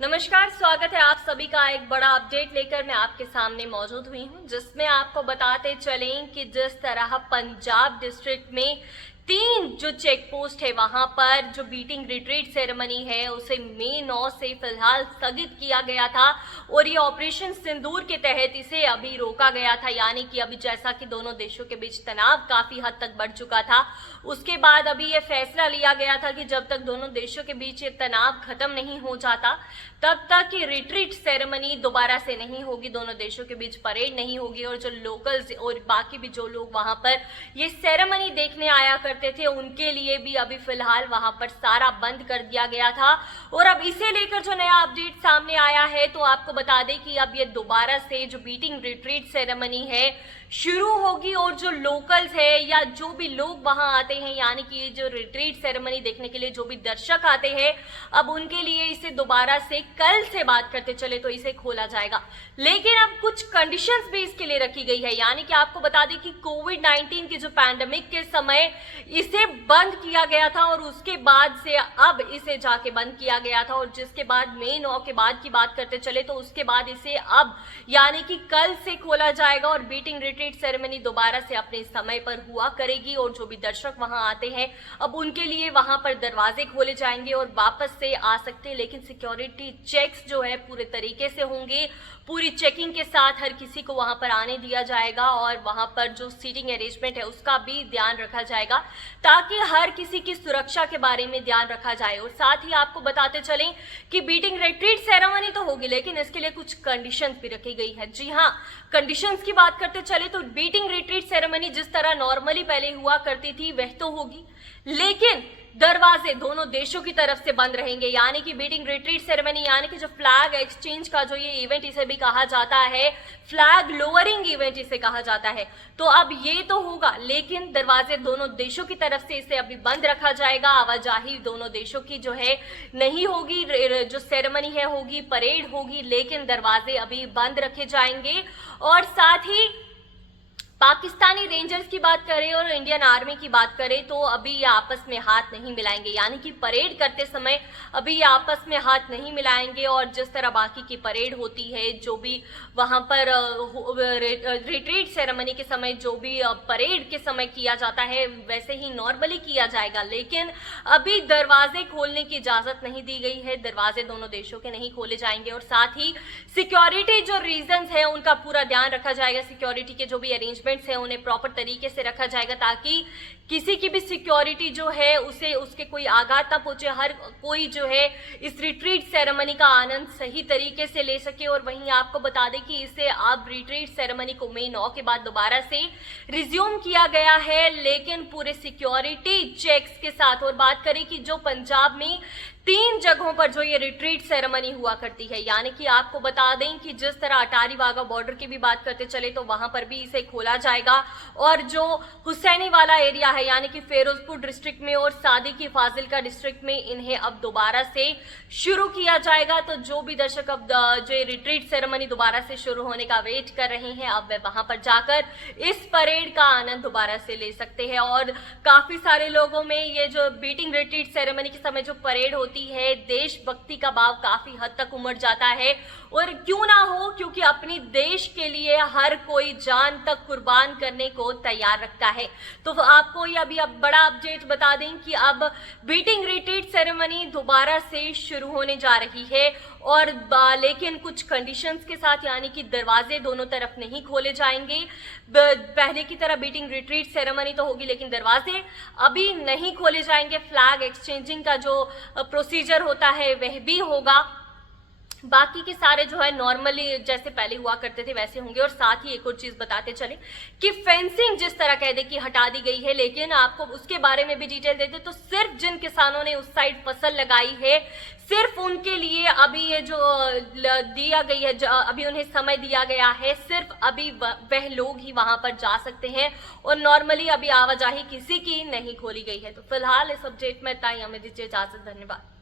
नमस्कार, स्वागत है आप सभी का एक बड़ा अपडेट लेकर मैं आपके सामने मौजूद हुई हूं, जिसमें आपको बताते चलें कि जिस तरह पंजाब डिस्ट्रिक्ट में 3 जो चेक पोस्ट है वहां पर जो बीटिंग रिट्रीट सेरेमनी है उसे मई 9 से फिलहाल स्थगित किया गया था और ये ऑपरेशन सिंदूर के तहत इसे अभी रोका गया था। यानी कि अभी जैसा कि दोनों देशों के बीच तनाव काफी हद तक बढ़ चुका था, उसके बाद अभी ये फैसला लिया गया था कि जब तक दोनों देशों के बीच ये तनाव खत्म नहीं हो जाता तब तक ये रिट्रीट सेरेमनी दोबारा से नहीं होगी, दोनों देशों के बीच परेड नहीं होगी और जो लोकल्स और बाकी भी जो लोग वहां पर ये सेरेमनी देखने आया करते थे उनके लिए भी अभी फिलहाल वहां पर सारा बंद कर दिया गया था। और अब इसे लेकर जो नया अपडेट सामने आया है तो आपको बता दें कि अब ये दोबारा से जो बीटिंग रिट्रीट सेरेमनी है शुरू होगी और जो लोकल्स है या जो भी लोग वहां आते हैं, यानी कि ये जो रिट्रीट सेरेमनी देखने के लिए जो भी दर्शक आते हैं, अब उनके लिए इसे दोबारा से कल से बात करते चले तो इसे खोला जाएगा। लेकिन अब कुछ कंडीशंस भी इसके लिए रखी गई है। यानी कि आपको बता दें कि कोविड-19 के जो पैंडेमिक के समय इसे बंद किया गया था और उसके बाद से अब इसे जाके बंद किया गया था और जिसके बाद मई 9 के बाद की बात करते चले तो उसके बाद इसे अब यानी कि कल से खोला जाएगा और बीटिंग रिट्रीट सेरेमनी दोबारा से अपने समय पर हुआ करेगी और जो भी दर्शक वहां आते हैं अब उनके लिए वहां पर दरवाजे खोले जाएंगे और वापस से आ सकते हैं। लेकिन सिक्योरिटी चेक्स जो है पूरे तरीके से होंगे, पूरी चेकिंग के साथ हर किसी को वहां पर आने दिया जाएगा और वहां पर जो सीटिंग अरेंजमेंट है उसका भी ध्यान रखा जाएगा ताकि हर किसी की सुरक्षा के बारे में ध्यान रखा जाए। और साथ ही आपको बताते चलें कि बीटिंग रिट्रीट सेरेमनी तो होगी लेकिन इसके लिए कुछ कंडीशंस भी रखी गई है। जी हाँ, कंडीशंस की बात करते चले तो बीटिंग रिट्रीट सेरेमनी जिस तरह नॉर्मली पहले हुआ करती थी वह तो होगी, लेकिन दरवाजे दोनों देशों की तरफ से बंद रहेंगे। यानी कि बीटिंग रिट्रीट सेरेमनी यानी कि जो फ्लैग एक्सचेंज का जो ये इवेंट इसे भी कहा जाता है, फ्लैग लोअरिंग इवेंट इसे कहा जाता है, तो अब ये तो होगा लेकिन दरवाजे दोनों देशों की तरफ से इसे अभी बंद रखा जाएगा। आवाजाही दोनों देशों की जो है नहीं होगी, जो सेरेमनी है होगी, परेड होगी, लेकिन दरवाजे अभी बंद रखे जाएंगे। और साथ ही पाकिस्तानी रेंजर्स की बात करें और इंडियन आर्मी की बात करें तो अभी ये आपस में हाथ नहीं मिलाएंगे। यानी कि परेड करते समय अभी ये आपस में हाथ नहीं मिलाएंगे और जिस तरह बाकी की परेड होती है, जो भी वहां पर रिट्रीट सेरेमनी के समय जो भी परेड के समय किया जाता है वैसे ही नॉर्मली किया जाएगा। लेकिन अभी दरवाजे खोलने की इजाजत नहीं दी गई है, दरवाजे दोनों देशों के नहीं खोले जाएंगे और साथ ही सिक्योरिटी जो रीजंस है उनका पूरा ध्यान रखा जाएगा। सिक्योरिटी के जो भी अरेंजमेंट है उन्हें प्रॉपर तरीके से रखा जाएगा ताकि किसी की भी सिक्योरिटी जो है उसे उसके कोई आघात ना पहुंचे, हर कोई जो है इस रिट्रीट सेरेमनी का आनंद सही तरीके से ले सके। और वहीं आपको बता दें कि इसे अब रिट्रीट सेरेमनी को मई 9 के बाद दोबारा से रिज्यूम किया गया है लेकिन पूरे सिक्योरिटी चेक्स के साथ। और बात करें कि जो पंजाब में 3 जगहों पर जो ये रिट्रीट सेरेमनी हुआ करती है, यानी कि आपको बता दें कि जिस तरह अटारी वाघा बॉर्डर की भी बात करते चले तो वहां पर भी इसे खोला जाएगा और जो हुसैनी वाला एरिया है यानी कि फिरोजपुर डिस्ट्रिक्ट में और सादी की फाजिलका डिस्ट्रिक्ट में इन्हें अब दोबारा से शुरू किया जाएगा। तो जो भी दर्शक अब जो रिट्रीट सेरेमनी दोबारा से शुरू होने का वेट कर रहे हैं अब वे वहां पर जाकर इस परेड का आनंद दोबारा से ले सकते हैं। और काफी सारे लोगों में ये जो बीटिंग रिट्रीट सेरेमनी के समय जो परेड होती है, देशभक्ति का भाव काफी हद तक उमड़ जाता है और क्यों ना हो, क्योंकि अपनी देश के लिए हर कोई जान तक कुर्बान करने को तैयार रखता है। तो आपको ये अभी अब बड़ा अपडेट बता दें कि अब बीटिंग रिट्रीट सेरेमनी दोबारा से शुरू होने जा रही है और लेकिन कुछ कंडीशंस के साथ, यानी कि दरवाजे दोनों तरफ नहीं खोले जाएंगे। पहले की तरह बीटिंग रिट्रीट सेरेमनी तो होगी लेकिन दरवाजे अभी नहीं खोले जाएंगे। फ्लैग एक्सचेंजिंग का जो प्रोसीजर होता है वह भी होगा। बाकी के सारे जो है नॉर्मली जैसे पहले हुआ करते थे वैसे होंगे। और साथ ही एक और चीज बताते चले कि फेंसिंग जिस तरह कह दे कि हटा दी गई है, लेकिन आपको उसके बारे में भी डिटेल देते तो सिर्फ जिन किसानों ने उस साइड फसल लगाई है सिर्फ उनके लिए अभी ये जो दिया गई है, अभी उन्हें समय दिया गया है, सिर्फ अभी वह लोग ही वहां पर जा सकते हैं और नॉर्मली अभी आवाजाही किसी की नहीं खोली गई है। तो फिलहाल इस अपडेट में इतना ही, हमें दीजिए इजाजत। धन्यवाद।